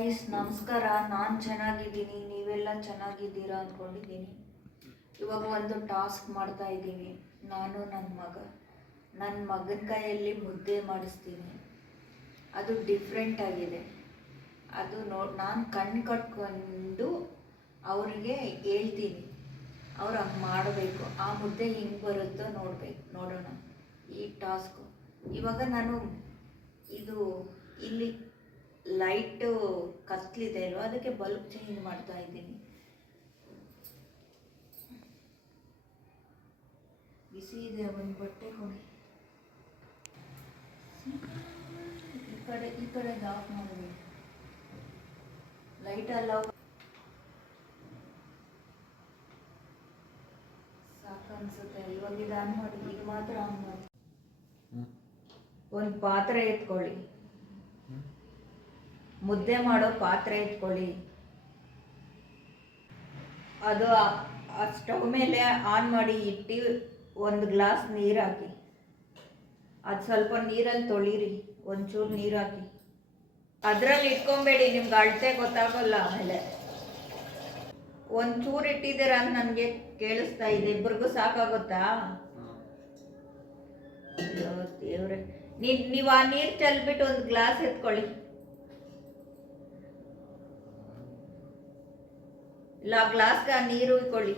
Guys, ನಮಸ್ಕಾರ. ನಾನು ಚೆನ್ನಾಗಿದ್ದೀನಿ. ನೀವೆಲ್ಲ ಚೆನ್ನಾಗಿದ್ದೀರಾ ಅಂದ್ಕೊಂಡಿದ್ದೀನಿ ಇವಾಗ ಒಂದು ಟಾಸ್ಕ್ ಮಾಡ್ತಾ ಇದ್ದೀವಿ ನಾನು ನನ್ನ ಮಗ. ನನ್ನ ಮಗನ ಕೈಯಲ್ಲಿ ಮುದ್ದೆ ಮಾಡಿಸ್ತೀನಿ. ಅದು ಡಿಫ್ರೆಂಟ್ ಆಗಿದೆ. ಅದು ನೋ, ನಾನು ಕಣ್ಣು ಕಟ್ಕೊಂಡು ಅವರಿಗೆ ಹೇಳ್ತೀನಿ. ಅವ್ರು ಹಂಗೆ ಮಾಡಬೇಕು. ಆ ಮುದ್ದೆ ಹಿಂಗೆ ಬರುತ್ತೋ ನೋಡಬೇಕು. ನೋಡೋಣ. ಈ ಟಾಸ್ಕು. ಇವಾಗ ನಾನು ಇದು ಇಲ್ಲಿ ಲೈಟು ಕತ್ಲಿದೆ ಅಲ್ವಾ? ಅದಕ್ಕೆ ಬಲ್ಬ್ ಚೇಂಜ್ ಮಾಡ್ತಾ ಇದ್ದೀನಿ. ಬಿಸಿ ಇದೆ ಒಂದು ಬಟ್ಟೆ ಕೊಡಿ. ಈ ಕಡೆ ಈ ಕಡೆ ಆಫ್ ಮಾಡಿದೆ. ಲೈಟ್ ಅಲ್ಲ ಸಾಕನ್ಸುತ್ತೆ. ಇವಾಗ ಇದು ಆನ್ ಮಾಡಿ ಈಗ ಮಾತ್ರ ಆನ್ ಮಾಡಿ. ಒಂದು ಪಾತ್ರೆ ಎತ್ಕೊಳ್ಳಿ. ಮುದ್ದೆ ಮಾಡೋ ಪಾತ್ರೆ ಇಟ್ಕೊಳ್ಳಿ. ಅದು ಆ- ಸ್ಟವ್ ಮೇಲೆ ಆನ್ ಮಾಡಿ ಇಟ್ಟು ಒಂದು ಗ್ಲಾಸ್ ನೀರು ಹಾಕಿ. ಅದು ಸ್ವಲ್ಪ ನೀರಲ್ಲಿ ತೊಳೀರಿ, ಒಂಚೂರು ನೀರು ಹಾಕಿ. ಅದರಲ್ಲಿ ಇಟ್ಕೊಬೇಡಿ, ನಿಮ್ಗೆ ಅಳತೆ ಗೊತ್ತಾಗಲ್ಲ ಆಮೇಲೆ. ಒಂಚೂರು ಇಟ್ಟಿದ್ದೀರ ಅಂತ ನನಗೆ ಕೇಳಿಸ್ತಾ ಇದೆ, ಇಬ್ರಿಗೂ ಸಾಕಾಗುತ್ತಾ? ದೇವ್ರೆ ನೀವು ಆ ನೀರು ಚೆಲ್ಬಿಟ್ಟು ಒಂದು ಗ್ಲಾಸ್ ಎತ್ಕೊಳ್ಳಿ. ಇಲ್ಲ ಆ ಗ್ಲಾಸ್ಗೆ ನೀರು ಇಟ್ಕೊಳ್ಳಿ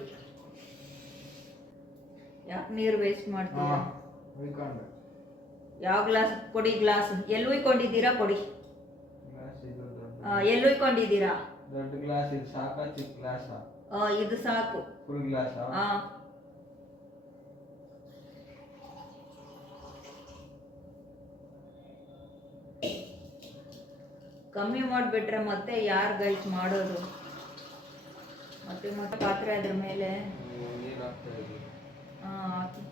ಯಾಕೆ ನೀರು ವೇಸ್ಟ್ ಮಾಡ್ತೀರಾ ಯಾವ ಗ್ಲಾಸ್? ಕೊಡಿ ಗ್ಲಾಸ್. ಎಲ್ಲಿ ಉಯ್ಕೊಂಡಿದ್ದೀರಾ? ಕೊಡಿ. ಗ್ಲಾಸ್ ಎಲ್ಲಿ ಉಯ್ಕೊಂಡಿದ್ದೀರಾ? ದೊಡ್ಡ ಗ್ಲಾಸ್ ಇದು ಸಾಕಾ ಚಿಕ್ಕ ಗ್ಲಾಸ? ಆ, ಇದು ಸಾಕು. Full glass? ಕಮ್ಮಿ ಮಾಡಿಬಿಟ್ರೆ ಮತ್ತೆ ಯಾರು ಗೈಟ್ ಮಾಡೋದು? ಮತ್ತೆ ಮತ್ತೆ ಪಾತ್ರೆ ಅದ್ರ ಮೇಲೆ. ನೀರು ಹಾಕ್ತಾ ಇದ್ದೀವಿ ಆ, ಹಾಕಿ.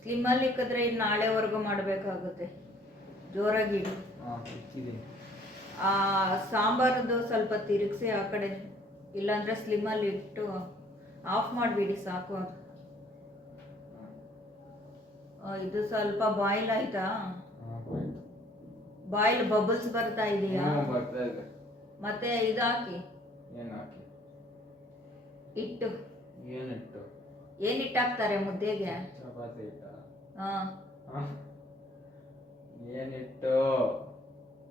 ಸ್ಲಿಮ್ಮಲ್ಲಿ ಇಕ್ಕಿದ್ರೆ ಇದು ನಾಳೆವರೆಗೂ ಮಾಡಬೇಕಾಗುತ್ತೆ. ಜೋರಾಗಿ ಇಡು. ಹಾಂ ಆ ಸಾಂಬಾರದು ಸ್ವಲ್ಪ ತಿರುಗಿಸಿ ಆ ಕಡೆ. ಇಲ್ಲಾಂದ್ರೆ ಸ್ಲಿಮ್ಮಲ್ಲಿ ಇಟ್ಟು ಆಫ್ ಮಾಡಿಬಿಡಿ ಸಾಕು ಅದು. ಇದು ಸ್ವಲ್ಪ ಬಾಯ್ಲ್ ಆಯ್ತಾ? ಬಾಯ್ಲ್ ಬಬಲ್ಸ್ ಬರ್ತಾ ಇದೆಯಾ? ಬರ್ತಾ ಇದೆ. ಮತ್ತೆ ಇದಾಕಿ? ಹಾಕಿ ಏನು ಹಾಕಿ? ಹಿಟ್ಟು ಏನಿಟ್ಟು? ಏನ್ ಹಿಟ್ಟು ಹಾಕ್ತಾರೆ ಮುದ್ದೆಗೆ? ಚಪಾತಿ ಹಿಟ್ಟ ಹಾ. ಏನಿಟ್ಟು?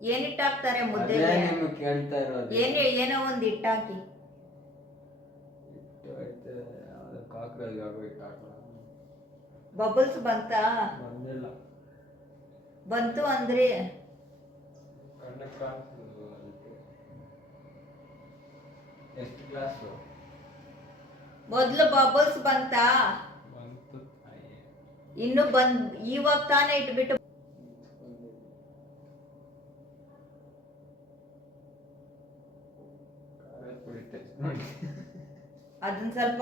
ಏನು ಹಿಟ್ಟು ಹಾಕ್ತಾರೆ ಮುದ್ದೆಗೆ ನಿಮ್ಗೆ ಕೇಳ್ತಾ ಇರೋದು. ಏನು ಏನೋ ಒಂದು ಹಿಟ್ಟಾಕಿ ಹಿಟ್ಟು ಐತೆ ಕಾಕ್ರಲ್ಲಿ ಆಗೋ ಹಿಟ್ಟು ಬಬಲ್ಸ್ ಬಂತಾ? ಬಂದಿಲ್ಲ. ಬಂತು ಅಂದ್ರೆ? ಎಷ್ಟು ಮೊದ್ಲು ಬಬಲ್ಸ್ ಬಂತಾ? ಇನ್ನು ಬಂದ್ ಇವಾಗ ತಾನೇ ಇಟ್ಬಿಟ್ಟು ಅದನ್ ಅದನ್ನ ಸ್ವಲ್ಪ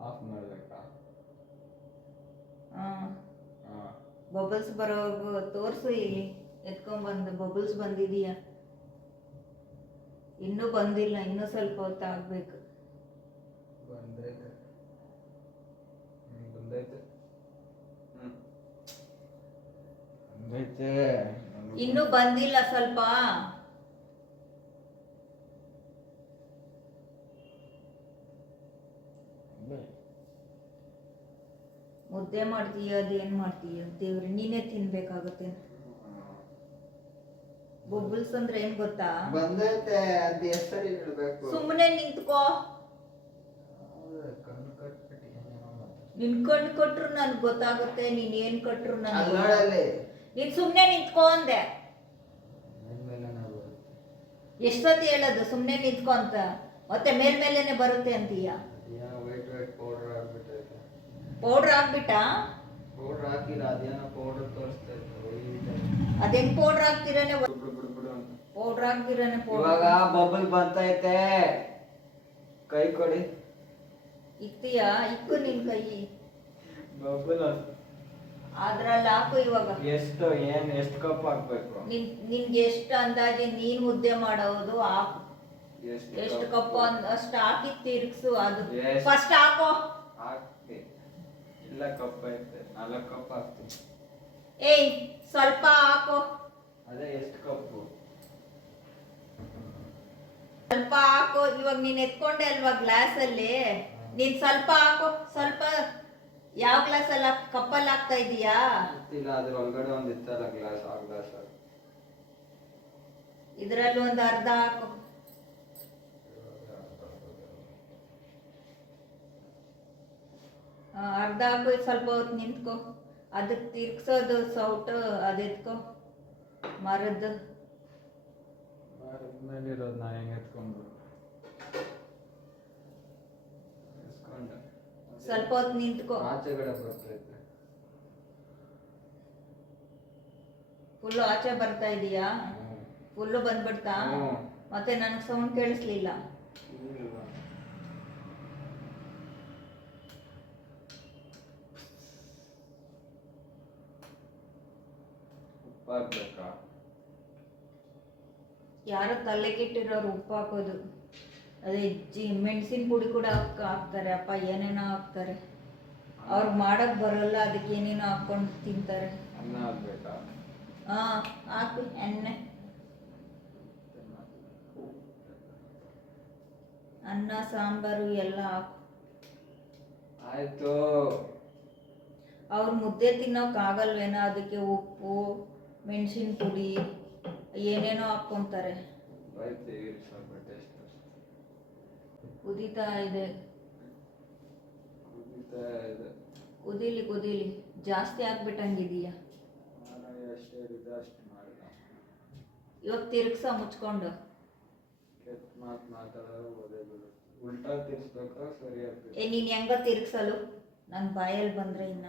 ಆಫ್ ಬಬಲ್ಸ್ ಬರೋವರೆಗೂ ತೋರಿಸು ಇಲ್ಲಿ. ಎತ್ಕೊಂಡ್ಬಂದು ಬಬಲ್ಸ್ ಬಂದಿದೀಯಾ? ಇನ್ನೂ ಬಂದಿಲ್ಲ ಇನ್ನೂ ಸ್ವಲ್ಪ ಹೊತ್ತು ಆಗ್ಬೇಕು. ಇನ್ನೂ ಬಂದಿಲ್ಲ ಸ್ವಲ್ಪ. ಮುದ್ದೆ ಮಾಡ್ತೀಯ ಅದೇನ್ ಮಾಡ್ತೀಯ? ದೇವ್ರೆ ನೀನೇ ತಿನ್ಬೇಕಾಗುತ್ತೆ. ಬೊಬ್ಬಲ್ಸ್ ಅಂದ್ರೆ ಏನ್ ಗೊತ್ತಾ? ಬಂದೈತೆ ಅದು ಹೆಸರು ಇಡಬೇಕು ಸುಮ್ಮನೆ ನಿಂತ್ಕೋ. ನಿನ್ ಕಣ್ಣು ಕೊಟ್ರು ನನ್ ಗೊತ್ತಾಗುತ್ತೆ ನೀನ್ ಏನ್ ಕೊಟ್ರು ನನ್ ನೀನ್ ಸುಮ್ನೆ ನಿಂತ್ಕೋ ಅಂದೆ. ಎಷ್ಟೊತ್ತಿ ಹೇಳೋದು ಸುಮ್ನೆ ನಿಂತ್ಕೋ ಅಂತ? ಮತ್ತೆ ಮೇಲ್ಮೇಲೆನೆ ಬರುತ್ತೆ ಅಂತೀಯ ಅದೇನೋ ವೈಟ್ ವೈಟ್ ಪೌಡರ್ ಆಗ್ಬಿಟ್ಟೈತೆ ಪೌಡ್ರ್ ಹಾಕ್ಬಿಟ್ಟ? ಪೌಡರ್ ಹಾಕಿಲ್ಲ ಅದೇನೋ ಪೌಡರ್ ತೋರಿಸ್ತಾ ಇತ್ತು. ಅದೇನ್ ಪೌಡರ್ ಹಾಕ್ತಿರಾನೆ ಪೌಡರ್ ಹಾಕ್ತಿರಾನೆ ಇವಾಗ ಬಬಲ್ ಬರ್ತೈತೆ ಕೈ ಕೊಡಿ. ಇತ್ತೀಯಾ ಇಕ್ಕು ನಿನ್ ಕೈ. ಬಬಲ್ ಅದ್ರಲ್ಲಿ ಹಾಕು ಇವಾಗ. ಎಷ್ಟು ಏನ್ ಎಷ್ಟು ಕಪ್ ಹಾಕ್ಬೇಕು? ನಿನ್ ನಿನ್ಗೆ ಎಷ್ಟು ಅಂದಾಜೆ ನೀನ್ ಮುದ್ದೆ ಮಾಡೋದು ಹಾಕು. ಎಷ್ಟು ಕಪ್? ಅಷ್ಟು ಹಾಕಿ ತಿರ್ಗಿಸು ಅದು. ಫಸ್ಟ್ ಹಾಕೋ. ಹಾಕ್ತೆ ಇಲ್ಲ ಕಪ್ ಐತೆ ನಾಲ್ಕು ಕಪ್ ಹಾಕ್ತೀನಿ. ಏಯ್ ಸ್ವಲ್ಪ ಹಾಕು. ಅದೇ ಎಷ್ಟು ಕಪ್ಪು? ಸ್ವಲ್ಪ ಹಾಕು. ಇವಾಗ ನೀನ್ ಎತ್ಕೊಂಡೆ ಅಲ್ವಾ ಗ್ಲಾಸ್ ಅಲ್ಲಿ ನೀನ್ ಸ್ವಲ್ಪ ಹಾಕು. ಸ್ವಲ್ಪ ಯಾವ ಗ್ಲಾಸ್ ಅಲ್ಲ ಕಪ್ಪಲ್ಲಿ ಹಾಕ್ತಾ ಇದೀಯಾ? ಗೊತ್ತಿಲ್ಲ ಅದ್ರ ಒಳಗಡೆ ಒಂದು ಇತ್ತಲ್ಲ ಗ್ಲಾಸ್ ಆ ಗ್ಲಾಸ್. ಇದ್ರಲ್ಲಿ ಒಂದು ಅರ್ಧ ಹಾಕು. ಅರ್ಧ ಹಾಕು ಸ್ವಲ್ಪ ಹೊತ್ತು ನಿಂತ್ಕೋ. ಅದಕ್ಕೆ ತಿರ್ಗ್ಸೋದು ಸೌಟ್ ಅದು ಮರದ್ದು ಮೇಲಿರೋದು ನಾನು ಹೆಂಗೆ ಎತ್ಕೊಂಡು ಎತ್ಕೊಂಡು. ಸ್ವಲ್ಪ ಹೊತ್ತು ನಿಂತ್ಕೋ. ಆಚೆಗಡೆ ಬರ್ತೈತೆ ಫುಲ್ಲು ಆಚೆ ಬರ್ತಾ ಇದೀಯಾ. ಫುಲ್ಲು ಬಂದ್ಬಿಡ್ತಾ? ಮತ್ತೆ ನನಗೆ ಸೌಂಡ್ ಕೇಳಿಸ್ಲಿಲ್ಲ. ಇಲ್ಲ. ಉಪ್ಪು ಹಾಕ್ಬೇಕಾ ಯಾರೋ ತಲೆ ಕೆಟ್ಟಿರೋರು ಉಪ್ಪು ಹಾಕೋದು ಅದೇ ಜಿ ಮೆಣಸಿನ ಪುಡಿ ಕೂಡ ಹಾಕ್- ಹಾಕ್ತಾರೆ ಅಪ್ಪ ಏನೇನೋ ಹಾಕ್ತಾರೆ. ಅವ್ರು ಮಾಡಕ್ ಬರಲ್ಲ ಅದಕ್ಕೆ ಏನೇನೋ ಹಾಕೊಂಡು ತಿಂತಾರೆ. ಅನ್ನ ಹಾ ಹಾಕು ಎಣ್ಣೆ. ಅನ್ನ ಸಾಂಬಾರು ಎಲ್ಲ ಹಾಕು. ಆಯ್ತು. ಅವ್ರು ಮುದ್ದೆ ತಿನ್ನೋಕ್ಕಾಗಲ್ವೇನೋ ಅದಕ್ಕೆ ಉಪ್ಪು ಮೆಣಸಿನ ಪುಡಿ ಏನೇನೋ ಹಾಕ್ಕೊಂತಾರೆ. ಕುದೀತಾ ಇದೆ. ಕುದೀಲಿ ಕುದೀಲಿ ಜಾಸ್ತಿ ಹಾಕ್ಬಿಟ್ಟಂಗಿದೀಯ ಇವಾಗ ತಿರ್ಗ್ಸ ಮುಚ್ಕೊಂಡು? ಏ ನೀನು ಹೆಂಗ ತಿರ್ಗ್ಸಲು? ನನ್ ಬಾಯಲ್ಲಿ ಬಂದ್ರೆ ಇನ್ನ.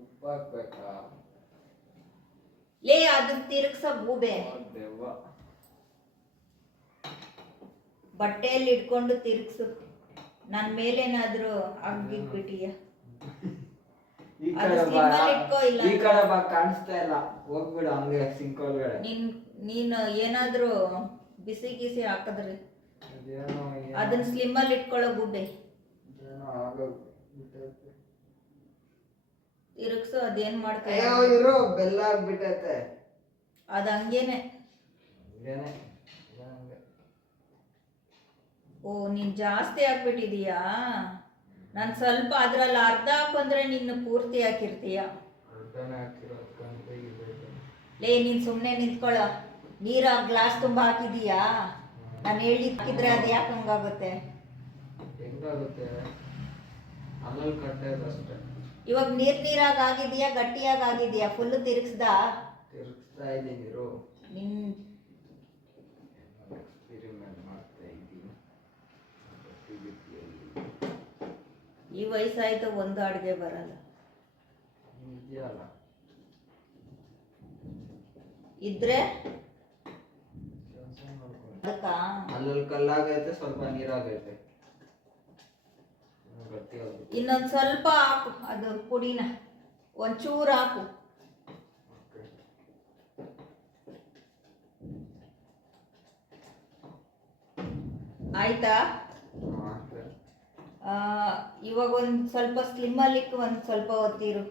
ಉಪ್ಪು ಹಾಕ್ಬೇಕಾ ಲೇ ಅದನ್ನ ತಿರುಗ್ಸ ಗೂಬೆ ಬಟ್ಟೆಯಲ್ಲಿ ಇಟ್ಕೊಂಡು ತಿರ್ಗ್ಸು. ನನ್ ಮೇಲೇನಾದ್ರೂ ಒಳಗಡೆ ನೀನ್ ನೀನು ಏನಾದ್ರೂ ಬಿಸಿ ಗಿಸಿ ಹಾಕದ್ರಿ. ಅದನ್ನ ಸ್ಲಿಮ್ ಅಲ್ಲಿ ಇಟ್ಕೊಳ್ಳೋ ಗುಡ್ಡೆ ತಿರುಗ್ಸು ಅದೇನ್ ಮಾಡ್ತಾರೆ ಅಯ್ಯೋ ಇರು ಬೆಲ್ಲ ಆಗ್ಬಿಟ್ಟೈತೆ. ಅದ ಹಂಗೇನೆ. ಹಂಗೇನೆ ಇದು ಹಂಗೆ. ಓ ನೀನ್ ಜಾಸ್ತಿ ಹಾಕ್ಬಿಟ್ಟಿದೀಯಾ ನಾನು ಸ್ವಲ್ಪ ಅದ್ರಲ್ಲಿ ಅರ್ಧ ಹಾಕೊಂಡ್ರೆ ನಿನ್ನ ಪೂರ್ತಿ ಹಾಕಿರ್ತೀಯ. ಹಾಕಿರೋದು ಕಂತೆ. ಲೇ ನೀನ್ ಸುಮ್ಮನೆ ನಿಂತ್ಕೊಳ್ಳ ನೀರ ಗ್ಲಾಸ್ ತುಂಬಾ ಹಾಕಿದೀಯಾ? ನಾನು ಹೇಳಿ ಹಾಕಿದ್ರೆ ಅದು ಯಾಕೆ ಹಂಗಾಗುತ್ತೆ? ಹೆಂಗಾಗುತ್ತೆ? ಅಲ್ಲಲ್ಲಿ ಕಟ್ಟೆ ಅಷ್ಟೇ ಇವಾಗ ನೀರ್ ನೀರಾಗ ಆಗಿದೆಯಾ ಗಟ್ಟಿಯಾಗಿ ಆಗಿದೆಯಾ ಫುಲ್ ತಿರುಗಿಸ್ದ? ತಿರುಗಿಸ್ತಾ ಇದ್ದೀನಿ ಇರು. ನಿನ್ ಎಕ್ಸ್ಪಿರಿಮೆಂಟ್ ಮಾಡ್ತಾ ಇದ್ದೀನಿ. ಈ ವಯಸ್ಸಾಯ್ತು ಒಂದು ಅಡುಗೆ ಬರಲ್ಲ. ಇದೆಯಲ್ಲ ಇದ್ರೆ? ಅದಕ್ಕ? ಅಲ್ಲಲ್ಲಿ ಕಲ್ಲಾಗೈತೆ ಸ್ವಲ್ಪ ನೀರಾಗೈತೆ. ಇನ್ನೊಂದ್ ಸ್ವಲ್ಪ ಹಾಕು ಅದು ಪುಡಿನ. ಒಂಚೂರು ಹಾಕು. ಆಯ್ತಾ? ಇವಾಗ ಒಂದು ಸ್ವಲ್ಪ ಸ್ಲಿಮ್ ಅಲ್ಲಿ ಒಂದ್ ಸ್ವಲ್ಪ ಹೊತ್ತಿರು.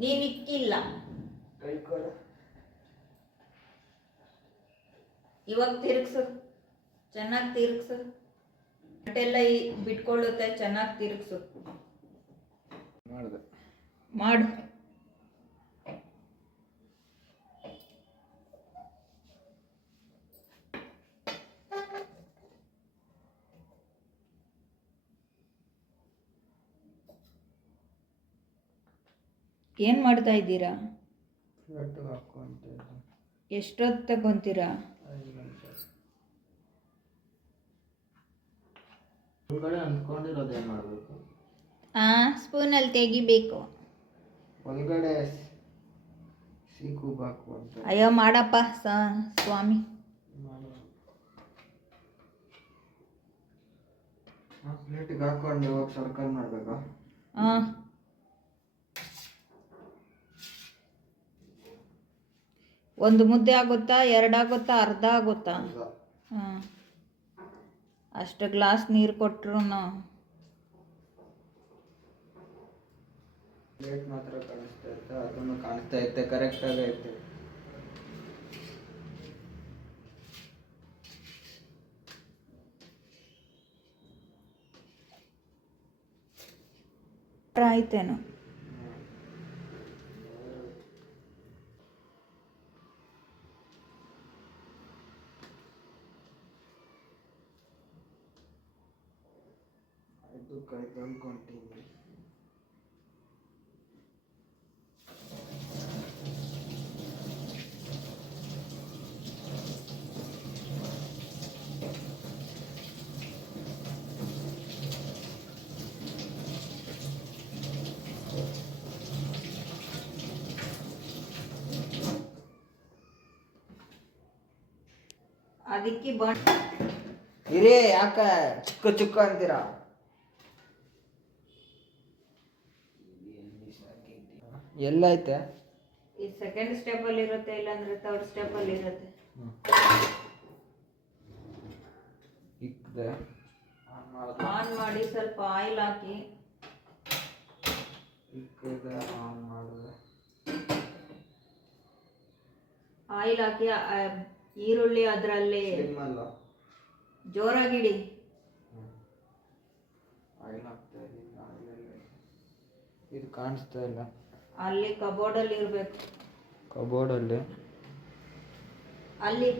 ನೀನ್ ಇಕ್ಕಿಲ್ಲ ಕೈ ಕೊಡು ಇವಾಗ ತಿರುಗ್ಸು. ಚೆನ್ನಾಗಿ ತಿರುಗ್ಸು. ಬಟ್ಟೆಲ್ಲ ಈ- ಬಿಟ್ಕೊಳ್ಳುತ್ತೆ ಚೆನ್ನಾಗಿ ತಿರುಗ್ಸು. ಮಾಡಿದೆ. ಮಾಡು. ಏನು ಮಾಡ್ತಾ ಇದ್ದೀರಾ? ಎಷ್ಟೊತ್ತು ತಗೊಂತೀರಾ ಐದು ನಿಮಿಷ ಒಳಗಡೆ ಅಂದ್ಕೊಂಡಿರೋದು ಏನು ಮಾಡಬೇಕು? ಆ ಸ್ಪೂನಲ್ಲಿ ತೆಗಿಬೇಕು. ಒಳಗಡೆ ಅಂತ. ಅಯ್ಯೋ ಮಾಡಪ್ಪ ಸ ಸ್ವಾಮಿ. ಪ್ಲೇಟಿಗೆ ಹಾಕೊಂಡು ಇವಾಗ ಸರ್ಕಲ್ ಮಾಡಬೇಕಾ? ಹಾಂ ಒಂದು ಮುದ್ದೆ ಆಗುತ್ತಾ ಎರಡು ಆಗುತ್ತಾ ಅರ್ಧ ಆಗುತ್ತಾ? ಹಾಂ ಅಷ್ಟು ಗ್ಲಾಸ್ ನೀರು ಕೊಟ್ಟರು ಪ್ಲೇಟ್ ಮಾತ್ರ ಕಾಣಿಸ್ತಾ ಇತ್ತು ಅದನ್ನು ಕಾಣಿಸ್ತಾ ಐತೆ ಕರೆಕ್ಟಾಗಿ ಐತೆ ಆಯ್ತೇನು. ಇದು ಕೈದು ಅನ್ಕೊಂತೀನಿ ಅದಕ್ಕೆ ಬಣ್ಣ ಇರೇ ಯಾಕ ಚಿಕ್ಕ ಚಿಕ್ಕ ಅಂತೀರಾ ಎಲ್ಲೈತೆ? ಈ ಸೆಕೆಂಡ್ ಸ್ಟೆಪ್ ಅಲ್ಲಿ ಇರುತ್ತೆ ಇಲ್ಲಾಂದ್ರೆ ತರ್ಡ್ ಸ್ಟೆಪ್ಪಲ್ಲಿ ಇರುತ್ತೆ. ಇಕ್ದೆ. ಆನ್ ಮಾಡಿ. ಸ್ವಲ್ಪ ಆಯಿಲ್ ಹಾಕಿ. ಇಕ್ಕಿದೆ ಆನ್ ಮಾಡಿದೆ. ಆಯಿಲ್ ಹಾಕಿ ಆ, ಈರುಳ್ಳಿ ಅದರಲ್ಲಿ ಸಿಮ್ಮಲ್ಲ. ಜೋರಾಗಿಡಿ. ಆಯಿಲ್ ಹಾಕ್ತಾ ಇದ್ದೀನಿ ಆಯಿಲಲ್ಲಿ ಇದು ಕಾಣಿಸ್ತಾ ಇಲ್ಲ. ಅಲ್ಲಿ ಕಬೋರ್ಡಲ್ಲಿ ಇರಬೇಕು. ಕಬೋರ್ಡ್ ಅಲ್ಲಿ?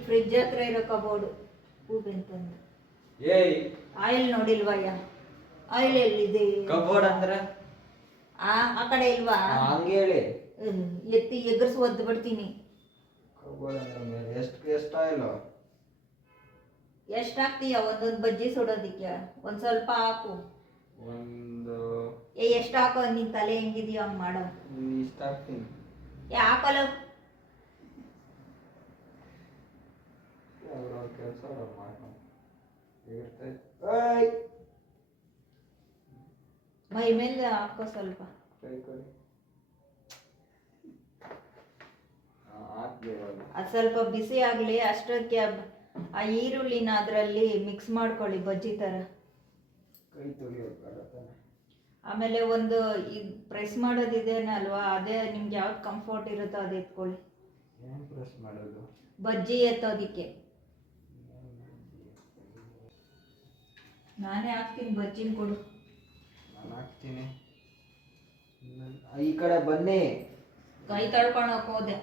ಫ್ರಿಜ್ ಹತ್ರ ಇರೋ ಕಬೋರ್ಡು ಹೂಬೆಂತಂದು ಏಯ್! ಆಯಿಲ್ ನೋಡಿಲ್ವಯ್ಯ ಆಯಿಲ್ ಎಲ್ಲಿದೆ? ಕಬೋರ್ಡ್ ಅಂದ್ರೆ? ಆ ಆ ಕಡೆ ಇಲ್ವಾ? ಹಂಗೆ ಹೇಳಿ. ಹ್ಮ್, ಎತ್ತಿ ಎಗರ್ಸಿ ಒದ್ದು ಬಿಡ್ತೀನಿ. ಕಬೋರ್ಡ್ ಅಂದ್ರೆ ಎಷ್ಟು ಎಷ್ಟು ಆಯಿಲ್ ಎಷ್ಟು ಹಾಕ್ತೀಯ ಒಂದೊಂದು ಬಜ್ಜಿ ಸುಡೋದಿಕ್ಕೆ. ಒಂದು ಸ್ವಲ್ಪ ಹಾಕು. ಒಂದು ಏ ಎಷ್ಟು ಹಾಕೋ ನಿನ್ನ ತಲೆ ಹೆಂಗಿದೆಯೋ ಹಂಗೆ ಮಾಡೋ. ಇಷ್ಟ ಹಾಕ್ತೀನಿ. ಏ ಹಾಕಲ್ಲ ಅವ್ರವ್ರ ಕೆಲಸ ಅವ್ರು ಮೈ ಮೇಲೆ ಹಾಕೋ ಸ್ವಲ್ಪ. ಅದು ಸ್ವಲ್ಪ ಬಿಸಿ ಆಗಲಿ ಅಷ್ಟೊತ್ತಿಗೆ ಆ- ಈರುಳ್ಳಿನ ಅದರಲ್ಲಿ ಮಿಕ್ಸ್ ಮಾಡ್ಕೊಳ್ಳಿ ಬಜ್ಜಿ ಥರ ಕೈ ತೊಳಿಯೋಕ್ಕಾಗತ್ತಾನೆ ಆಮೇಲೆ ಒಂದು ಇದು ಪ್ರೆಸ್ ಮಾಡೋದಿದೇನೆ ಅಲ್ವಾ? ಅದೇ ನಿಮ್ಗೆ ಯಾವ್ದು ಕಂಫರ್ಟ್ ಇರುತ್ತೋ ಅದು ಎತ್ಕೊಳ್ಳಿ. ಬಜ್ಜಿ ಎತ್ತೋದಿಕ್ಕೆ. ನಾನೇ ಹಾಕ್ತೀನಿ ಬಜ್ಜಿನ ಕೊಡು. ನಾನು ಹಾಕ್ತೀನಿ. ಈ ಕಡೆ ಬನ್ನಿ. ಕೈ ತಳ್ಕೊಳಕ್ ಹೋದೆ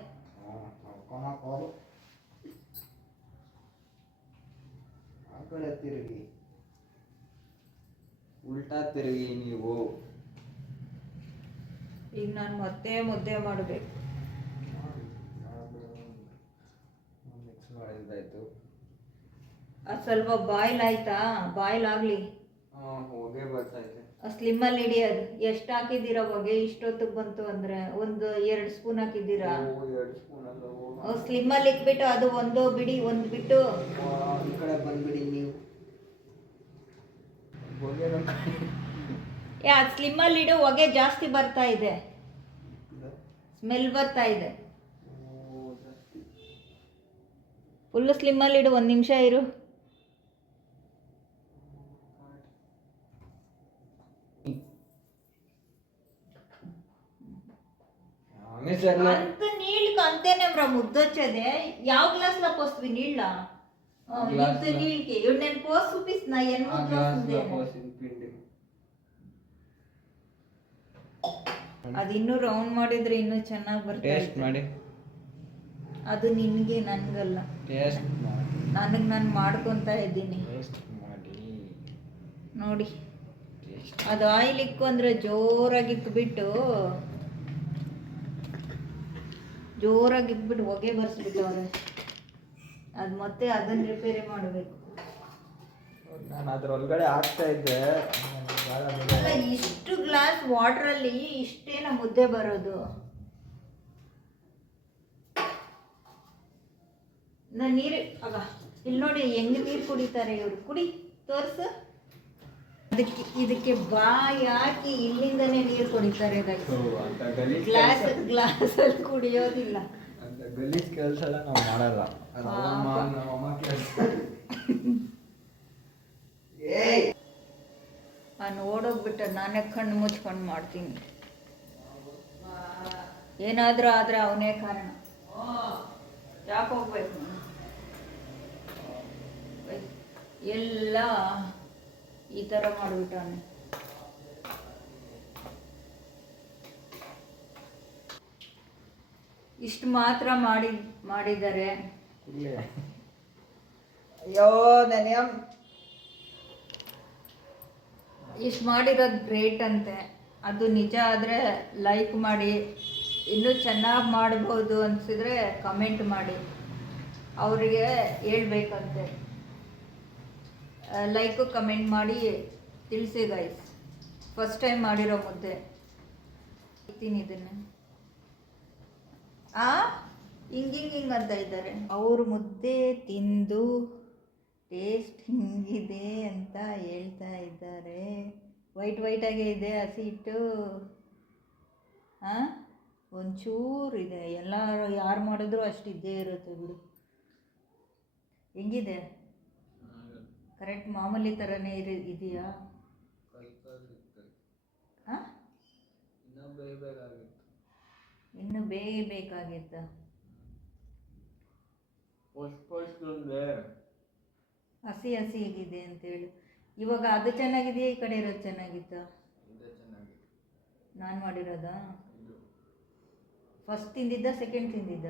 ಆ ಕಡೆ ತಿರುಗಿ. ಉಲ್ಟಾ ತಿರುಗಿ ನೀವು? ಈಗ ನಾನು ಮತ್ತೆ ಮುದ್ದೆ ಮಾಡಬೇಕು. ಮಾಡಿದ್ದಾಯ್ತು. ಅದು ಸ್ವಲ್ಪ ಬಾಯ್ಲ್ ಆಯ್ತಾ? ಬಾಯ್ಲ್ ಆಗಲಿ. ಹೊಗೆ ಬರ್ತೈತೆ ಸ್ಲಿಮ್ಮಲ್ಲಿ ಹಿಡಿಯೋದು ಎಷ್ಟು ಹಾಕಿದ್ದೀರಾ ಹೊಗೆ? ಇಷ್ಟೊತ್ತಿಗೆ ಬಂತು ಅಂದರೆ ಒಂದು ಎರಡು ಸ್ಪೂನ್ ಹಾಕಿದ್ದೀರಾ? ಸ್ಲಿಮ್ಮಲ್ಲಿ ಇಕ್ಬಿಟ್ಟು ಅದು ಒಂದು ಬಿಡಿ ಒಂದು ಬಿಟ್ಟು. ಈ ಕಡೆ ಬಂದ್ಬಿಡಿ. ನೀವು ಹೊಗೆ ಏ ಅದು ಸ್ಲಿಮ್ಮಲ್ಲಿ ಇಡು ಹೊಗೆ ಜಾಸ್ತಿ ಬರ್ತಾ ಇದೆ ಸ್ಮೆಲ್ ಬರ್ತಾ ಇದೆ ಫುಲ್ಲು ಸ್ಲಿಮ್ಮಲ್ಲಿ ಇಡು ಒಂದು ನಿಮಿಷ ಇರು ಅಂತ ನೀಳ್ಕ ಅಂತೇನೆ ಬ್ರ ಮುದ್ದೊಚ್ಚದೆ ಯಾವ ಗ್ಲಾಸ್ ಲ పోస్తివి నీళ్ళ Glass ఇంత ల- నీళ్ళకి ఇవి నేను పోసి చూపిస్తున్నా ఎన్ని వస్తుంది ಪಿಂಡಿ ಅದು ಇನ್ನೂ ರೌಂಡ್ ಮಾಡಿದ್ರೆ ಇನ್ನೂ ಚೆನ್ನಾಗಿ ಬರ್ತಾ ಟೇಸ್ಟ್ ಇತ್ತು. ಮಾಡಿ ಅದು ನಿನಗೆ ನನಗಲ್ಲ ಟೇಸ್ಟ್ ಮಾಡಿ ನನಗೆ ನಾನು ಮಾಡ್ಕೊತ ಇದ್ದೀನಿ ಟೇಸ್ಟ್ ಮಾಡಿ ನೋಡಿ ಟೇಸ್ಟ್ ಅದು ಆಯಿಲ್ ಇಕ್ಕು ಅಂದರೆ ಜೋರಾಗಿ ಇಕ್ಬಿಟ್ಟು ಜೋರಾಗಿ ಇಕ್ಬಿಟ್ಟು ಹೊಗೆ ಬರ್ಸ್ಬಿಟ್ಟವ್ರೆ ಅದು ಮತ್ತೆ ಅದನ್ನ ರಿಪೇರಿ ಮಾಡಬೇಕು. ನಾನು ಅದ್ರ ಒಳಗಡೆ ಹಾಕ್ತಾ ಇದ್ದೆ. ಅಲ್ಲ ಇಷ್ಟು ಗ್ಲಾಸ್ ವಾಟ್ರಲ್ಲಿ ಇಷ್ಟೇನ ಮುದ್ದೆ ಬರೋದು. ನಾ ನೀರು ಆಗ ಇಲ್ಲಿ ನೋಡಿ ಹೆಂಗ್ ನೀರು ಕುಡಿತಾರೆ ಇವರು. ಕುಡಿ ತೋರ್ಸು. ಅದಕ್ಕೆ ಇದಕ್ಕೆ ಬಾಯಿ ಹಾಕಿ ಇಲ್ಲಿಂದನೇ ನೀರು ಕುಡಿತಾರೆ ಗ್ಲಾಸ್ ಗ್ಲಾಸ್ ಅಲ್ಲಿ ಗ್ಲಾಸಲ್ಲಿ ಕುಡಿಯೋದಿಲ್ಲ. ಗಲೀಜ್ ಕೆಲಸ ಎಲ್ಲ ನಾವು ಮಾಡಲ್ಲ. ಅದೆಲ್ಲ ಪಾಪ. ಮಾ- ನಮ್ಮ ಅಮ್ಮ ಕೆಲಸ ನಾನು ಓಡೋಗ್ಬಿಟ್ಟು ನಾನೇ ಕಣ್ಣು ಮುಚ್ಕೊಂಡು ಮಾಡ್ತೀನಿ. ಏನಾದರೂ ಆದರೆ ಅವನೇ ಕಾರಣ. ಯಾಕೆ ಹೋಗ್ಬೇಕು? ಎಲ್ಲ ಈ ಥರ ಮಾಡಿಬಿಟ್ಟಾನೆ. ಇಷ್ಟು ಮಾತ್ರ ಮಾಡಿ ಮಾಡಿದ್ದಾರೆ ಅಯ್ಯೋ ನೆನೆಯ. ಇಷ್ಟು ಮಾಡಿರೋದು ಗ್ರೇಟ್ ಅಂತೆ. ಅದು ನಿಜ ಆದರೆ ಲೈಕ್ ಮಾಡಿ. ಇನ್ನೂ ಚೆನ್ನಾಗಿ ಮಾಡ್ಬೋದು ಅನಿಸಿದ್ರೆ ಕಮೆಂಟ್ ಮಾಡಿ. ಅವರಿಗೆ ಹೇಳ್ಬೇಕಂತೆ. ಲೈಕು ಕಮೆಂಟ್ ಮಾಡಿ ತಿಳಿಸಿ ಗೈಸ್ ಫಸ್ಟ್ ಟೈಮ್ ಮಾಡಿರೋ ಮುದ್ದೆ. ಇದನ್ನು. ಆ? ಹಿಂಗಿಂಗ್ ಹಿಂಗೆ ಹಿಂಗೆ ಅಂತ ಇದ್ದಾರೆ. ಅವರು ಮುದ್ದೆ ತಿಂದು ಟೇಸ್ಟ್ ಹಿಂಗಿದೆ ಅಂತ ಹೇಳ್ತಾ ಇದ್ದಾರೆ. ವೈಟ್ ವೈಟಾಗೇ ಇದೆ ಹಸಿ ಹಿಟ್ಟು. ಹಾಂ ಒಂಚೂರು ಇದೆ. ಎಲ್ಲರೂ ಯಾರು ಮಾಡಿದ್ರು ಅಷ್ಟು ಇದ್ದೇ ಇರುತ್ತೆ ಬಿಡು. ಹೆಂಗಿದೆ? ಕರೆಕ್ಟ್ ಮಾಮೂಲಿ ಥರನೇ ಇರಿ ಇದೆಯಾ? ಹಾಂ ಇನ್ನೂ ಬೇಗ ಬೇಕಾಗಿತ್ತು. ಹಸಿ ಹಸಿ ಹೇಗಿದೆ ಅಂತೇಳಿ. ಇವಾಗ ಅದು ಚೆನ್ನಾಗಿದೆಯಾ ಈ ಕಡೆ ಇರೋದು ಚೆನ್ನಾಗಿತ್ತಾ? ನಾನು ಮಾಡಿರೋದಾ? First ತಿಂದಿದ್ದ second ತಿಂದಿದ್ದ?